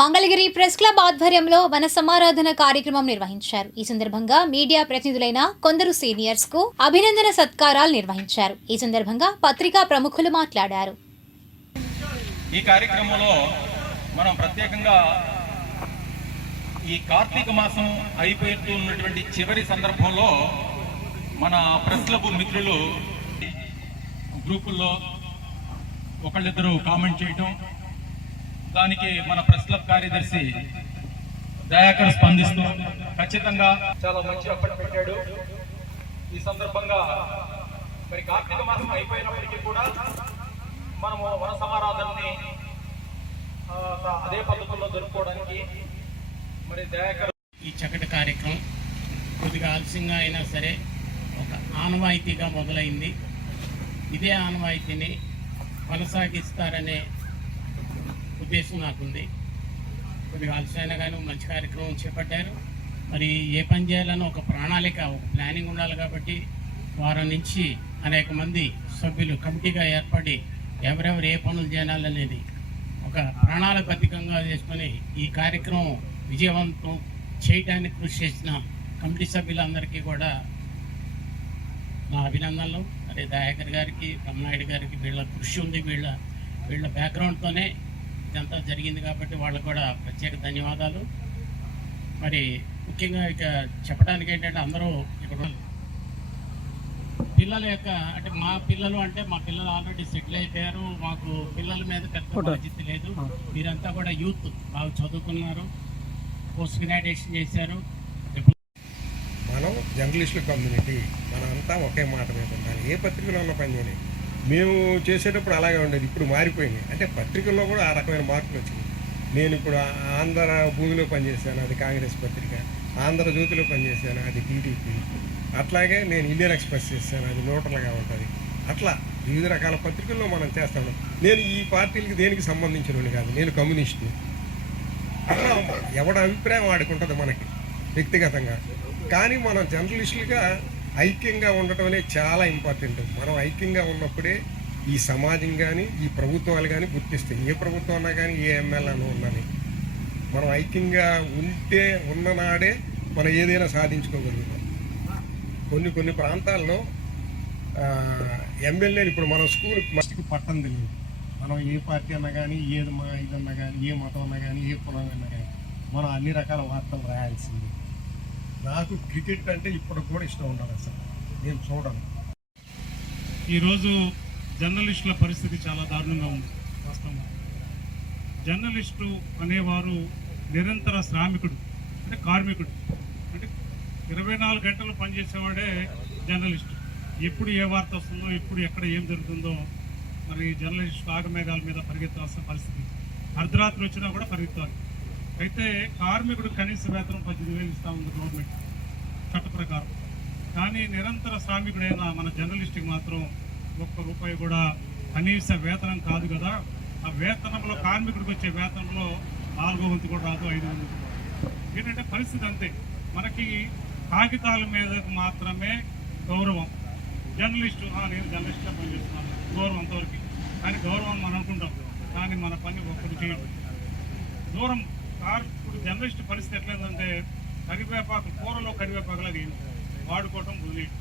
Mangalagiri press club ఆధ్వర్యంలో వన సమారాధన కార్యక్రమం నిర్వహించారు. ఈ సందర్భంగా మీడియా ప్రతినిధులైన కొందరు సీనియర్స్ కు అభినందన సత్కారాలు నిర్వహించారు. ఈ సందర్భంగా పత్రికా ప్రముఖులు మాట్లాడారు. ఈ కార్యక్రమంలో మనం ప్రత్యేకంగా ఈ కార్తీక మాసం అయిపోతున్నటువంటి చివరి సందర్భంలో మన ప్రెస్ క్లబ్ మిత్రులు గ్రూపుల్లో ఒకళ్ళిద్దరు కామెంట్ చేయటం, దానికి మన ప్రెస్ క్లబ్ కార్యదర్శి దయాకర్ స్పందిస్తూ ఖచ్చితంగా చాలా మంచి అప్పటి పెట్టాడు. ఈ సందర్భంగా మరి కార్తీక మాసం అయిపోయినప్పటికీ కూడా మనము వన సమారాధనని అదే పద్ధతుల్లో జరుపుకోవడానికి మరి దయాకర్ ఈ చక్కటి కార్యక్రమం కొద్దిగా ఆలస్యంగా అయినా సరే ఒక ఆనవాయితీగా మొదలైంది. ఇదే ఆనవాయితీని కొనసాగిస్తారనే ఉద్దేశం నాకుంది. కొద్దిగా ఆలస్యమైనా కానీ మంచి కార్యక్రమం చేపట్టారు. మరి ఏ పని చేయాలని ఒక ప్రణాళిక, ఒక ప్లానింగ్ ఉండాలి. కాబట్టి వారం నుంచి అనేక మంది సభ్యులు కమిటీగా ఏర్పడి ఎవరెవరు ఏ పనులు చేయాలనేది ఒక ప్రణాళికబద్ధంగా చేసుకొని ఈ కార్యక్రమం విజయవంతం చేయడానికి కృషి చేసిన కమిటీ సభ్యులందరికీ కూడా నా అభినందనలు. అదే దయాకర్ గారికి, రమణాయుడు గారికి వీళ్ళ కృషి ఉంది, వీళ్ళ బ్యాక్గ్రౌండ్తోనే ఇదంతా జరిగింది. కాబట్టి వాళ్ళకు కూడా ప్రత్యేక ధన్యవాదాలు. మరి ముఖ్యంగా ఇక చెప్పడానికి ఏంటంటే అందరూ ఇక్కడ పిల్లల యొక్క అంటే మా పిల్లలు ఆల్రెడీ సెటిల్ అయిపోయారు. మాకు పిల్లల మీద పెద్ద బాధ్యత లేదు. మీరంతా కూడా యూత్ బాగా చదువుకున్నారు, పోస్ట్ గ్రాడ్యుయేషన్ చేశారు. మనం జర్నలిస్టుల కమ్యూనిటీ మనంతా ఒకే మాట మీద ఉండాలి. ఏ పత్రికలో ఉన్న పని చేయలేదు. మేము చేసేటప్పుడు అలాగే ఉండేది, ఇప్పుడు మారిపోయింది. అంటే పత్రికల్లో కూడా ఆ రకమైన మార్పులు వచ్చింది. నేను ఇప్పుడు ఆంధ్ర భూమిలో పనిచేశాను, అది కాంగ్రెస్ పత్రిక. ఆంధ్రజ్యోతిలో పనిచేశాను, అది టీడీపీ. అట్లాగే నేను ఇండియన్ ఎక్స్ప్రెస్ చేశాను, అది న్యూట్రల్గా ఉంటుంది. అట్లా వివిధ రకాల పత్రికల్లో మనం చేస్తాము. నేను ఈ పార్టీలకి దేనికి సంబంధించిన కాదు, నేను కమ్యూనిస్ట్ని. అట్లా ఎవడ అభిప్రాయం వాడుకుంటుంది మనకి వ్యక్తిగతంగా. కానీ మనం జర్నలిస్టులుగా ఐక్యంగా ఉండటం అనేది చాలా ఇంపార్టెంట్. మనం ఐక్యంగా ఉన్నప్పుడే ఈ సమాజం కానీ ఈ ప్రభుత్వాలు కానీ గుర్తిస్తాయి. ఏ ప్రభుత్వం అన్నా కానీ ఏ ఎమ్మెల్యే ఉన్నని మనం ఐక్యంగా ఉంటే ఉన్ననాడే మనం ఏదైనా సాధించుకోగలుగుతాం. కొన్ని ప్రాంతాల్లో ఎమ్మెల్యేలు ఇప్పుడు మన స్కూల్ మస్ట్కి పట్టం తెలియదు. మనం ఏ పార్టీ అన్నా కానీ ఏది ఇదన్నా కానీ ఏ మతం అన్నా కానీ ఏ కులం అన్నా కానీ మనం అన్ని రకాల వార్తలు రాయాల్సింది. నాకు క్రికెట్ అంటే ఇప్పుడు కూడా ఇష్టం ఉండదు, అసలు నేను చూడను. ఈరోజు జర్నలిస్టుల పరిస్థితి చాలా దారుణంగా ఉంది. వాస్తవంగా జర్నలిస్టు అనేవారు నిరంతర శ్రామికుడు, అంటే కార్మికుడు. అంటే 24 గంటలు పనిచేసేవాడే జర్నలిస్టు. ఎప్పుడు ఏ వార్త వస్తుందో, ఎప్పుడు ఎక్కడ ఏం జరుగుతుందో మరి జర్నలిస్టు ఆగమేఘాల మీద పరిగెత్తాల్సిన పరిస్థితి. అర్ధరాత్రి వచ్చినా కూడా పరిగెత్తాలి. అయితే కార్మికుడు కనీస వేతనం 18,000 ఇస్తూ ఉంది గవర్నమెంట్ చట్ట ప్రకారం. కానీ నిరంతర శ్రామికుడైన మన జర్నలిస్ట్కి మాత్రం ₹1 కూడా కనీస వేతనం కాదు కదా. ఆ వేతనంలో కార్మికుడికి వచ్చే వేతనంలో 4వ వంతు కూడా రాదు, 5వ వంతు కూడా. ఏంటంటే పరిస్థితి అంతే. మనకి కాగితాల మీద మాత్రమే గౌరవం. జర్నలిస్టు నేను జర్నలిస్ట్గా పనిచేస్తున్నాను, గౌరవం అంతవరకు. కానీ గౌరవం మనం అనుకుంటాం, కానీ మన పని ఒక్కరు చేయడం దూరం. ఇప్పుడు జర్నలిస్ట్ పరిస్థితి ఎట్లేదంటే కరివేపాకు కూరలో కరివేపాకులాగా వాడుకోవటం వదిలేయడం.